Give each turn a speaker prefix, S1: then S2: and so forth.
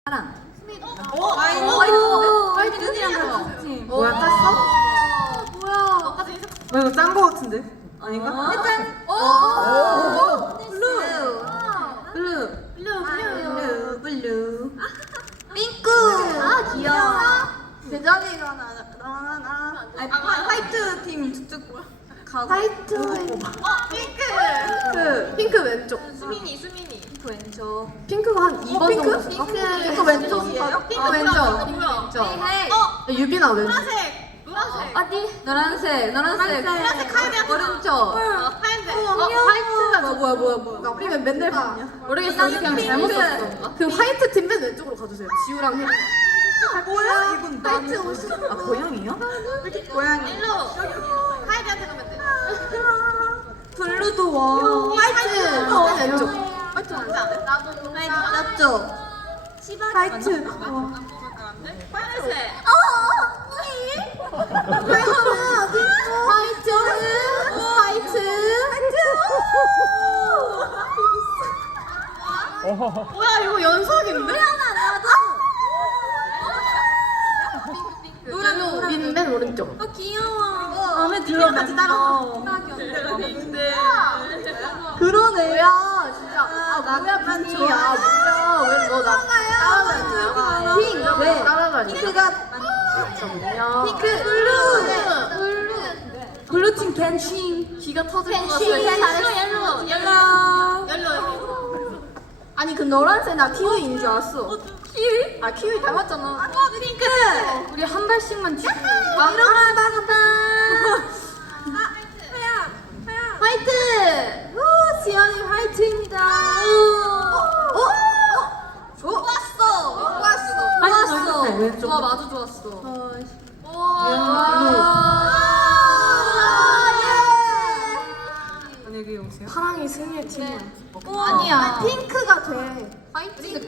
S1: 사랑.
S2: 화이트랑 같이.
S1: 뭐야, 땄어?
S2: 뭐야?
S1: 이거 짠 거 같은데? 아닌가?
S2: 일단
S1: 블루.
S2: 핑크. 아 귀여워. 대전이가 나. 화이트 팀 저쪽 가고. 화이트. 핑크. 핑크 왼쪽. 수민이. 핑크 왼쪽. 핑크가 한 2번 정도 있을까? 핑크 왼쪽이에요? 핑크 왼쪽. 핑크 왼쪽. 유빈아 왼쪽. 어디? 노란색.
S3: 노란색 하얀색
S2: 오른쪽. 화이트가 뭐야? 우리는 맨날 봤냐?
S1: 모르겠어. 그냥 잘못 썼어.
S2: 그 화이트 팀 맨 왼쪽으로 가주세요. 지우랑 혜리.
S3: 뭐야? 이건
S2: 화이트 옷이.
S1: 아, 고양이요?
S3: 고양이.
S2: 하얀색 가면 돼.
S3: 블루도 와.
S2: 화이트. 맨 왼쪽. 화이트
S3: 맞죠? 화이트.
S2: 파란색. 뭐야 이거 연속인데? 노란 맨 오른쪽.
S3: 마음에 들어. 같이 따라. 그러네.
S2: 뭐야 진짜. 뭐야 빈이야. 뭐야 왜너 나 따라다니냐?
S3: 핑. 왜?
S2: 따라다니.
S3: 핑크가
S2: 핑크. 블루.
S3: 블루팀 겐칭.
S2: 귀가 터질 것
S3: 펜싱.
S2: 같아. 옐로우.
S3: 아니 그 노란색 나 키위인 줄 알았어.
S2: 키위? 아 키위 닮았잖아.
S3: 핑크.
S2: 우리 한 발씩만 주. 화이트. 우 지연이 화이트입니다. 좋았어.
S1: 왼쪽.
S2: 좋아 마주 좋았어.
S1: 안녕히 오세요.
S2: 파랑이 승리의 팀이야.
S3: 아니야. 핑크가 돼.
S2: 화이트.